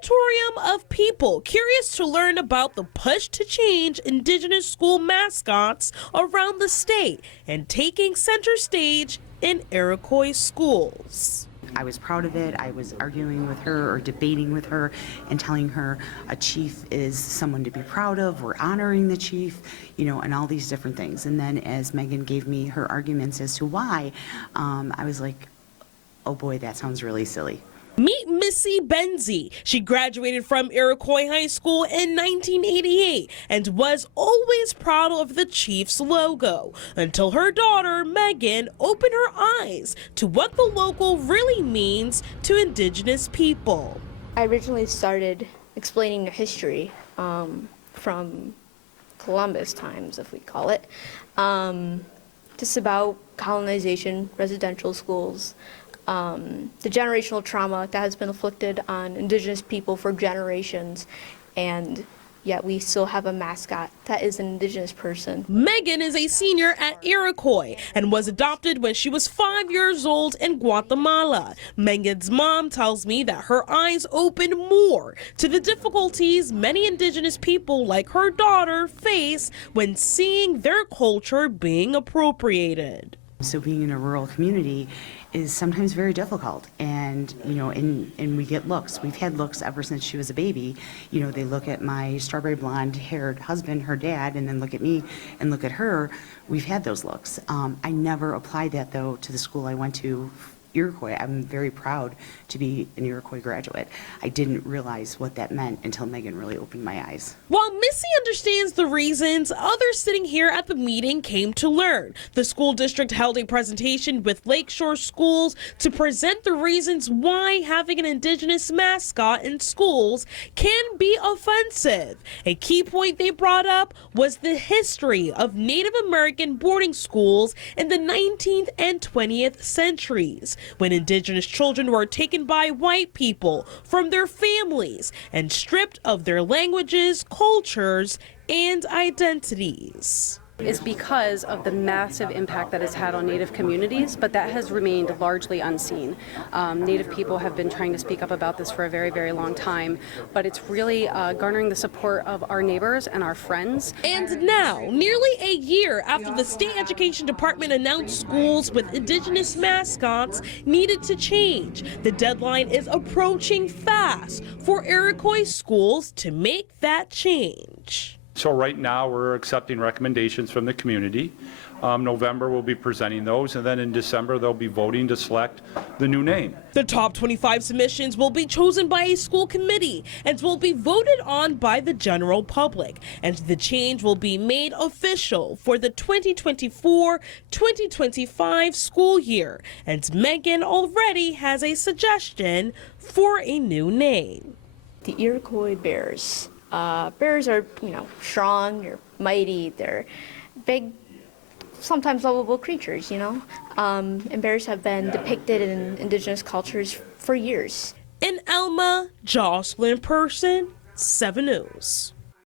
moratorium of people curious to learn about the push to change Indigenous school mascots around the state and taking center stage in Iroquois schools. I was proud of it. I was arguing with her or debating with her and telling her a chief is someone to be proud of. We're honoring the chief, you know, and all these different things. And then as Megan gave me her arguments as to why, I was like, oh boy, that sounds really silly. Meet Missy Benzie. She graduated from Iroquois High School in 1988 and was always proud of the Chiefs logo until her daughter, Megan, opened her eyes to what the logo really means to Indigenous people. I originally started explaining the history from Columbus times, if we call it, just about colonization, residential schools, the generational trauma that has been inflicted on Indigenous people for generations, and yet we still have a mascot that is an Indigenous person. Megan is a senior at Iroquois and was adopted when she was 5 years old in Guatemala. Megan's mom tells me that her eyes opened more to the difficulties many Indigenous people like her daughter face when seeing their culture being appropriated. So being in a rural community is sometimes very difficult, and you know, and we get looks. We've had looks ever since she was a baby. You know, they look at my strawberry blonde haired husband, her dad, and then look at me and look at her. We've had those looks. I never applied that though to the school I went to, Iroquois. I'm very proud to be an Iroquois graduate. I didn't realize what that meant until Megan really opened my eyes. While Missy understands the reasons, others sitting here at the meeting came to learn. The school district held a presentation with Lakeshore schools to present the reasons why having an Indigenous mascot in schools can be offensive. A key point they brought up was the history of Native American boarding schools in the 19th and 20th centuries, when Indigenous children were taken by white people from their families and stripped of their languages, cultures, and identities. Is because of the massive impact that it's had on Native communities, but that has remained largely unseen. Native people have been trying to speak up about this for a very, very long time, but it's really garnering the support of our neighbors and our friends. And now, nearly a year after the state education department announced schools with Indigenous mascots needed to change, the deadline is approaching fast for Iroquois schools to make that change. So right now we're accepting recommendations from the community. November we'll be presenting those, and then in December they'll be voting to select the new name. The top 25 submissions will be chosen by a school committee and will be voted on by the general public. And the change will be made official for the 2024-2025 school year. And Megan already has a suggestion for a new name. The Iroquois bears. Bears are, you know, strong, they're mighty, they're big, sometimes lovable creatures, you know. And bears have been depicted in Indigenous cultures for years. In Elma, Jocelyn Person, 7 News.